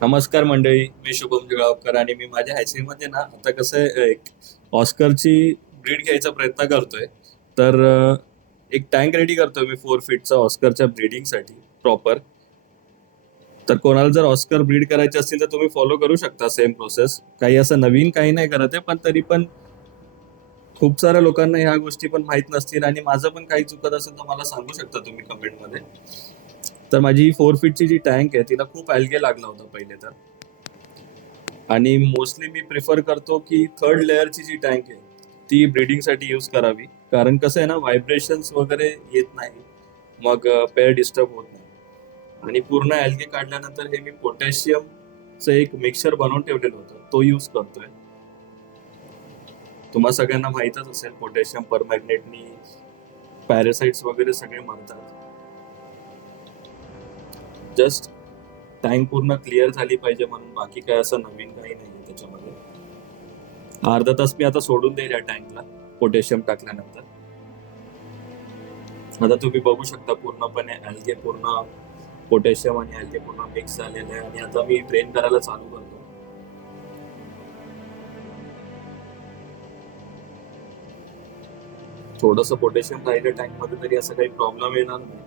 नमस्कार मंडळी, मी शुभम जळगावकर आणि मी माझ्या मध्ये ना आता कसं आहे एक ऑस्करची ब्रीड घ्यायचा प्रयत्न करतोय. तर एक टँक रेडी करतोय मी 4 फीटचा ऑस्करच्या ब्रीडिंगसाठी प्रॉपर. तर कोणाला जर ऑस्कर ब्रीड करायचे असतील तर तुम्ही फॉलो करू शकता सेम प्रोसेस. काही असं नवीन काही नाही करत आहे, पण तरी पण खूप साऱ्या लोकांना ह्या गोष्टी पण माहीत नसतील आणि माझं पण काही चुकत असेल तर मला सांगू शकता तुम्ही कमेंटमध्ये. तर माझी ही 4 फीटची जी टँक आहे तिला खूप अल्गे लागला होता पहिले तर. आणि मोस्टली मी प्रिफर करतो की थर्ड लेअरची जी टँक आहे ती ब्रीडिंगसाठी यूज करावी. कारण कसं आहे ना, व्हायब्रेशन्स वगैरे येत नाही, मग पेअर डिस्टर्ब होत नाही. आणि पूर्ण अल्गे काढल्यानंतर हे मी पोटॅशियमचं एक मिक्सचर बनवून ठेवलेलं होतं, तो यूज करतोय. तुम्हा सगळ्यांना माहीतच असेल पोटॅशियम परमॅग्नेटनी पॅरासाइट्स वगैरे सगळे मरतात. जस्ट टँक पूर्ण क्लिअर झाली पाहिजे म्हणून, बाकी काय असं नवीन काही नाही त्याच्यामध्ये. अर्धा तास मी आता सोडून देईल या टँकला पोटॅशियम टाकल्यानंतर. आता तुम्ही बघू शकता पूर्णपणे अल्गे पूर्ण पोटॅशियम आणि अल्गे पूर्ण मिक्स झालेले आहे आणि आता मी ड्रेन करायला चालू करतो. थोडस पोटॅशियम राहिलं टँक मध्ये तरी असं काही प्रॉब्लेम येणार नाही,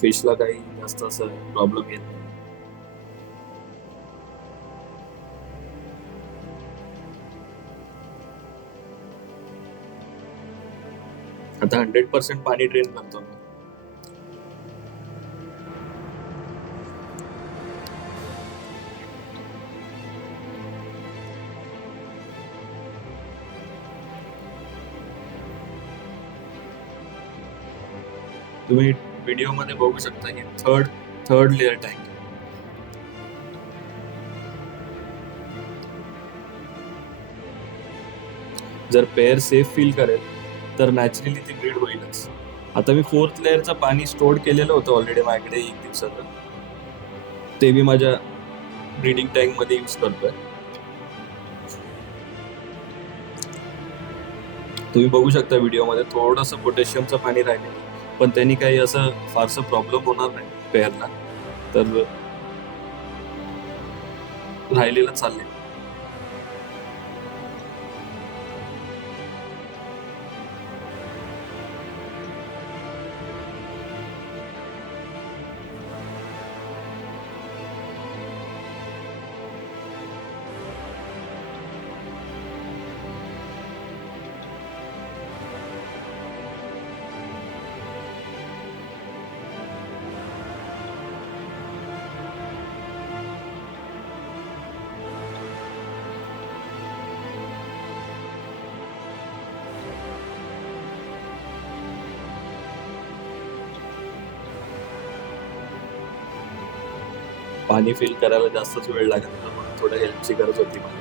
फिशला काही जास्त असं प्रॉब्लेम येत नाही. आता 100% पाणी ड्रेन करतो मी. तुम्ही व्हिडिओ मध्ये बघू शकता की थर्ड लेअर टँक. जर पेअर सेफ फील करेल तर नॅचरली ती ब्रीड होईलच. आता मी 4th लेअरचं पाणी स्टोअर केलेलं होतं ऑलरेडी माझ्याकडे 1 दिवसाचं, ते मी माझ्या ब्रीडिंग टँक मध्ये यूज करतोय. तुम्ही बघू शकता व्हिडिओमध्ये थोडंसं पोटॅशियमचं पाणी राहिलेलं, पण त्यांनी काही असं फारसं प्रॉब्लेम होणार नाही पेअरला. तर राहिलेलं चाललंय. पाणी फिल करायला जास्तच वेळ लागत होता म्हणून थोड्या हेल्पची गरज होती मला.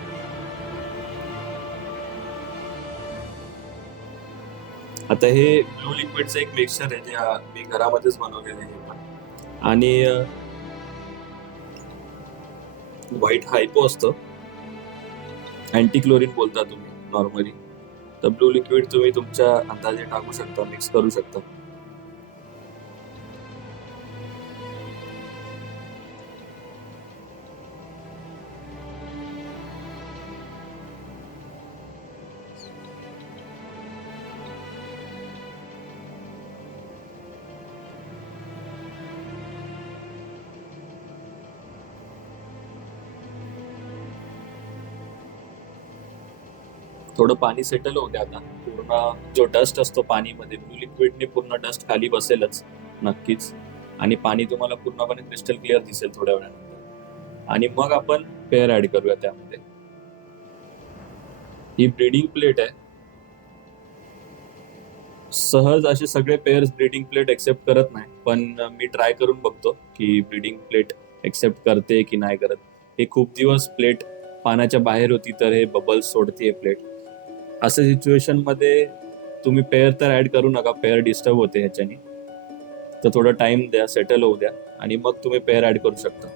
आता हे ब्लू लिक्विडचं एक मिक्सचर आहे जे मी घरामध्येच बनवलेलं आहे पण. आणि व्हाईट हायपो असतं, अँटी क्लोरीन बोलता तुम्ही नॉर्मली. तर ब्लू लिक्विड तुम्ही तुमच्या अंदाजे टाकू शकता, मिक्स करू शकता. थोडं पाणी सेटल होऊ द्या. आता पूर्ण जो डस्ट असतो पाणीमध्ये ब्लू लिक्विडने पूर्ण डस्ट खाली बसेलच नक्कीच, आणि पाणी तुम्हाला पूर्णपणे क्रिस्टल क्लिअर दिसेल थोड्या वेळानंतर. आणि मग आपण पेअर ऍड करूया त्यामध्ये. ही ब्रीडिंग प्लेट आहे. सहज असे सगळे पेअर्स ब्रीडिंग प्लेट एक्सेप्ट करत नाही, पण मी ट्राय करून बघतो की ब्रीडिंग प्लेट एक्सेप्ट करते की नाही करत. हे खूप दिवस प्लेट पाण्याच्या बाहेर होती तर हे बबल्स सोडते प्लेट. अशा सिच्युएशन मध्ये तुम्ही पेअर तर ऍड करू नका, पेअर डिस्टर्ब होते ह्याच्याने. तर थोडा टाइम द्या, सेटल होऊ द्या आणि मग तुम्ही पेअर ऍड करू शकता.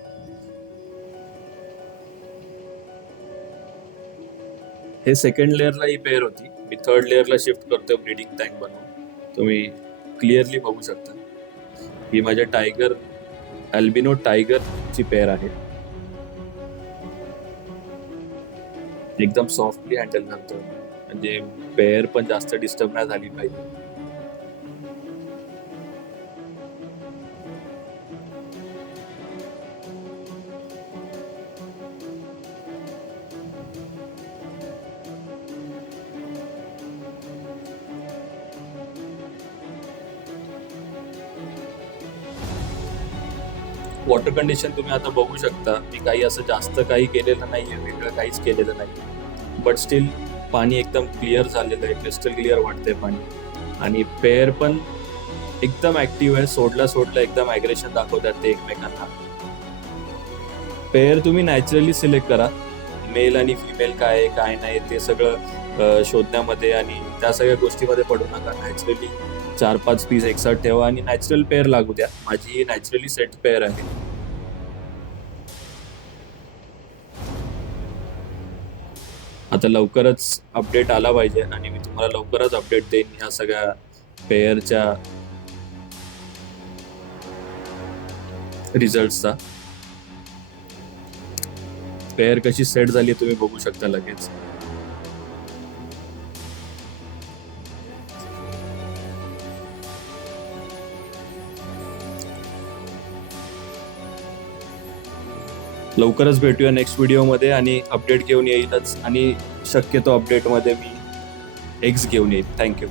हे सेकंड लेअरला ही पेअर होती, मी थर्ड लेअरला शिफ्ट करतोय ब्रीडिंग टँक बनवून. तुम्ही क्लिअरली बघू शकता ही माझ्या टायगर अल्बिनो टायगरची पेअर आहे. एकदम सॉफ्टली हँडल करतो, म्हणजे पेअर पण जास्त डिस्टर्ब नाही झाली पाहिजे. वॉटर कंडिशन तुम्ही आता बघू शकता, मी काही असं जास्त काही केलेलं नाहीये, वेगळं काहीच केलेलं नाही, बट स्टील पाणी एकदम क्लिअर झालेलं आहे, क्रिस्टल क्लिअर वाटतंय पाणी. आणि पेअर पण एकदम ऍक्टिव्ह आहे, सोडला सोडला एकदम ॲग्रेशन दाखवतात ते एकमेकांना. पेअर तुम्ही नॅचरली सिलेक्ट करा, मेल आणि फिमेल काय आहे काय नाही ते सगळं शोधण्यामध्ये आणि त्या सगळ्या गोष्टीमध्ये पडू नका. नॅचरली 4-5 पीस एकसाथ ठेवा आणि नॅचरल पेअर लागू द्या. माझी नॅचरली सेट पेअर आहे. आता लवकरच अपडेट आला पाहिजे आणि मी तुम्हाला लवकरच अपडेट देईन ह्या सगळ्या पेअरच्या रिझल्टचा. पेअर कशी सेट झाली तुम्ही बघू शकता लगेच. लवकरच भेटूया नेक्स्ट व्हिडिओमध्ये आणि अपडेट घेऊन येईलच आणि शक्यतो अपडेटमध्ये मी एक्स घेऊन येईल. थँक्यू.